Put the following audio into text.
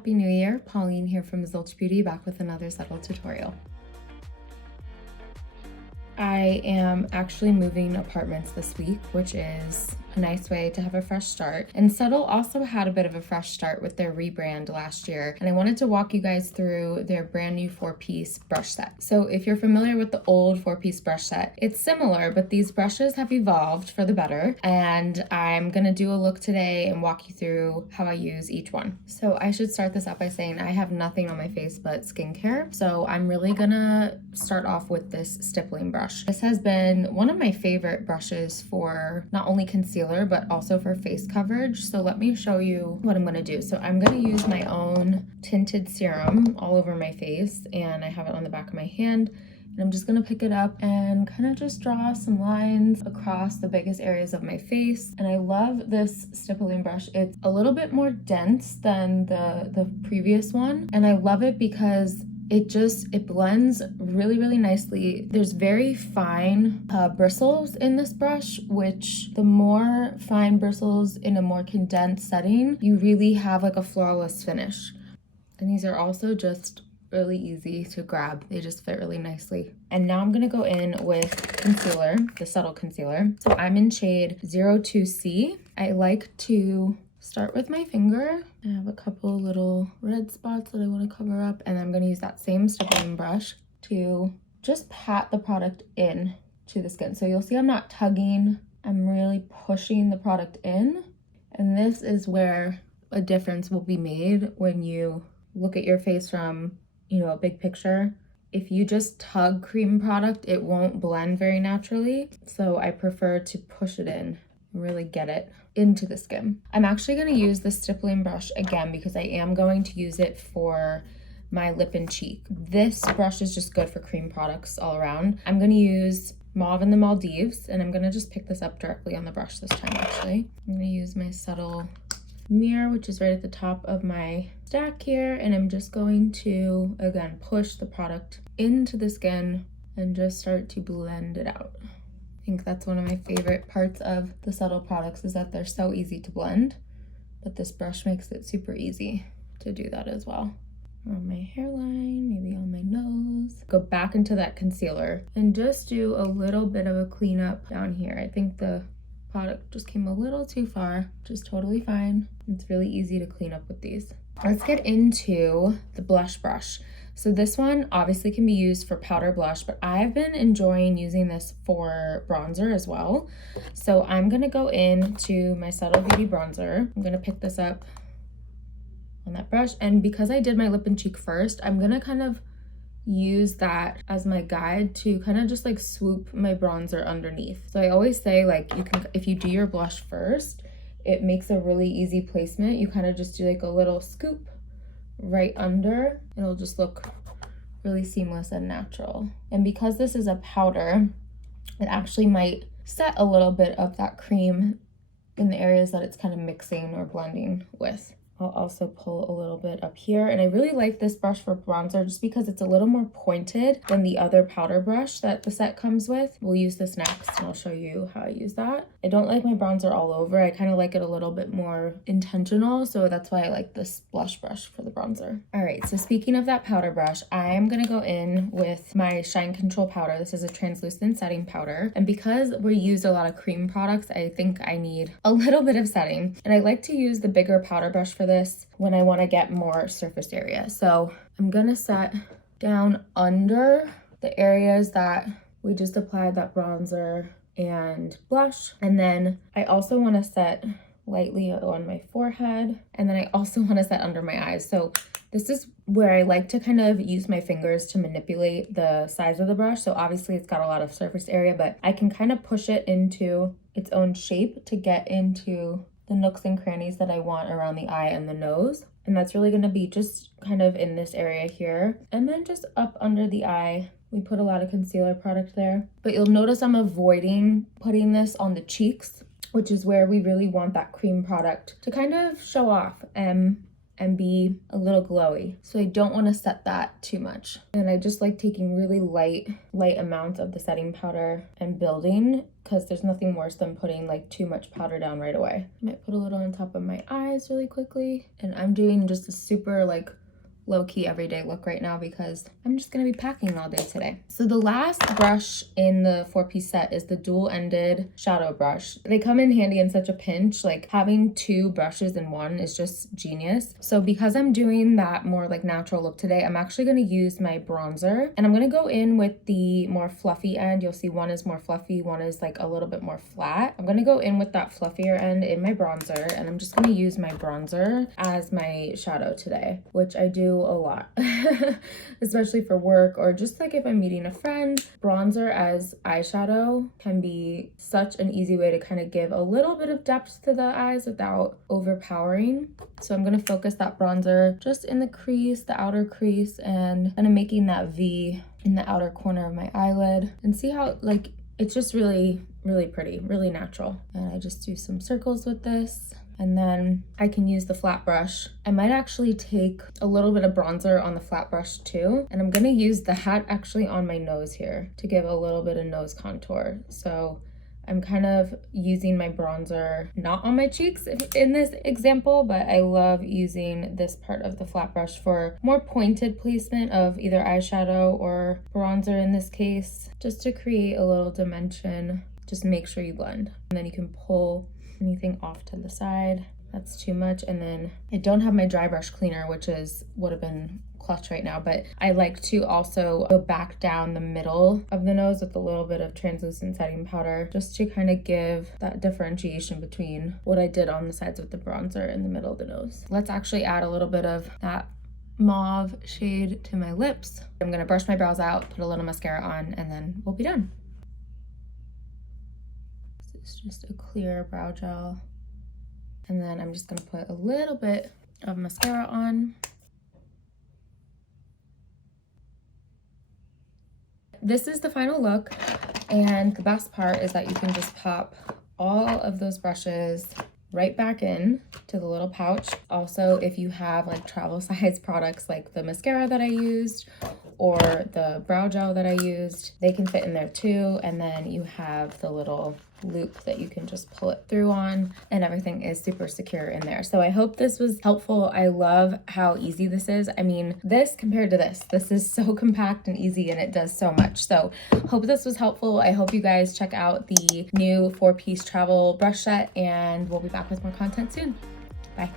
Happy New Year! Pauline here from Subtl Beauty, back with another Subtl tutorial. I am actually moving apartments this week, which is a nice way to have a fresh start. And Subtl also had a bit of a fresh start with their rebrand last year, and I wanted to walk you guys through their brand new 4-piece brush set. So if you're familiar with the old 4-piece brush set, it's similar, but these brushes have evolved for the better, and I'm gonna do a look today and walk you through how I use each one. So I should start this out by saying I have nothing on my face but skincare, so I'm really gonna start off with this Stippling brush. This has been one of my favorite brushes for not only concealer but also for face coverage. So let me show you what I'm gonna do. So I'm gonna use my own tinted serum all over my face, and I have it on the back of my hand. And I'm just gonna pick it up and kind of just draw some lines across the biggest areas of my face. And I love this Stippling brush. It's a little bit more dense than the previous one. And I love it because it blends really nicely. There's very fine bristles in this brush, which the more fine bristles in a more condensed setting, you really have like a flawless finish. And these are also just really easy to grab. They just fit really nicely. And now I'm gonna go in with concealer, the Subtl concealer. So I'm in shade 02C. I like to start with my finger. I have a couple little red spots that I want to cover up, and I'm going to use that same Stippling brush to just pat the product in to the skin. So you'll see I'm not tugging, I'm really pushing the product in, and this is where a difference will be made when you look at your face from, a big picture. If you just tug cream product, it won't blend very naturally, so I prefer to push it in, really get it into the skin. I'm actually going to use the Stippling brush again because I am going to use it for my lip and cheek. This brush is just good for cream products all around. I'm going to use Mauve in the Maldives, and I'm going to just pick this up directly on the brush this time actually. I'm going to use my Subtl mirror, which is right at the top of my stack here, and I'm just going to, again, push the product into the skin and just start to blend it out. I think that's one of my favorite parts of the Subtl products is that they're so easy to blend, but this brush makes it super easy to do that as well. On my hairline, maybe on my nose. Go back into that concealer and just do a little bit of a cleanup down here. I think the product just came a little too far, which is totally fine. It's really easy to clean up with these. Let's get into the blush brush. So this one obviously can be used for powder blush, but I've been enjoying using this for bronzer as well. So I'm gonna go into my Subtl Beauty bronzer. I'm gonna pick this up on that brush, and because I did my lip and cheek first, I'm gonna kind of use that as my guide to kind of just like swoop my bronzer underneath. So I always say, like, you can, if you do your blush first, it makes a really easy placement. You kind of just do like a little scoop right under. It'll just look really seamless and natural. And because this is a powder, it actually might set a little bit of that cream in the areas that it's kind of mixing or blending with. I'll also pull a little bit up here, and I really like this brush for bronzer just because it's a little more pointed than the other powder brush that the set comes with. We'll use this next and I'll show you how I use that. I don't like my bronzer all over. I kind of like it a little bit more intentional, so that's why I like this blush brush for the bronzer. All right, so speaking of that powder brush, I'm gonna go in with my Shine Control powder. This is a translucent setting powder, and because we used a lot of cream products, I think I need a little bit of setting, and I like to use the bigger powder brush for this when I want to get more surface area. So I'm gonna set down under the areas that we just applied that bronzer and blush, and then I also want to set lightly on my forehead, and then I also want to set under my eyes. So this is where I like to kind of use my fingers to manipulate the size of the brush. So obviously it's got a lot of surface area, but I can kind of push it into its own shape to get into the nooks and crannies that I want around the eye and the nose. And that's really gonna be just kind of in this area here. And then just up under the eye, we put a lot of concealer product there. But you'll notice I'm avoiding putting this on the cheeks, which is where we really want that cream product to kind of show off. And and be a little glowy. So I don't want to set that too much. And I just like taking really light amounts of the setting powder and building, because there's nothing worse than putting like too much powder down right away. I might put a little on top of my eyes really quickly. And I'm doing just a super like low-key everyday look right now because I'm just gonna be packing all day today. So the last brush in the 4-piece set is the dual-ended shadow brush. They come in handy in such a pinch. Like having 2 brushes in one is just genius. So because I'm doing that more like natural look today, I'm actually gonna use my bronzer, and I'm gonna go in with the more fluffy end. You'll see one is more fluffy, one is like a little bit more flat. I'm gonna go in with that fluffier end in my bronzer, and I'm just gonna use my bronzer as my shadow today, which I do a lot, especially for work or just like if I'm meeting a friend. Bronzer as eyeshadow can be such an easy way to kind of give a little bit of depth to the eyes without overpowering. So I'm going to focus that bronzer just in the crease, the outer crease, and kind of making that V in the outer corner of my eyelid, and see how like it's just really pretty, really natural. And I just do some circles with this. And then I can use the flat brush. I might actually take a little bit of bronzer on the flat brush too. And I'm gonna use the hat actually on my nose here to give a little bit of nose contour. So I'm kind of using my bronzer not on my cheeks in this example, but I love using this part of the flat brush for more pointed placement of either eyeshadow or bronzer in this case, just to create a little dimension. Just make sure you blend. And then you can pull anything off to the side that's too much. And then I don't have my dry brush cleaner, which would have been clutch right now, but I like to also go back down the middle of the nose with a little bit of translucent setting powder, just to kind of give that differentiation between what I did on the sides with the bronzer in the middle of the nose. Let's actually add a little bit of that mauve shade to my lips. I'm gonna brush my brows out, put a little mascara on, and then we'll be done. It's just a clear brow gel. And then I'm just gonna put a little bit of mascara on. This is the final look, and the best part is that you can just pop all of those brushes right back in to the little pouch. Also, if you have like travel size products like the mascara that I used or the brow gel that I used, they can fit in there too. And then you have the little loop that you can just pull it through on, and everything is super secure in there. So I hope this was helpful. I love how easy this is. I mean, this compared to this is so compact and easy, and it does so much. So hope this was helpful. I hope you guys check out the new 4-piece travel brush set, and we'll be back with more content soon. Bye.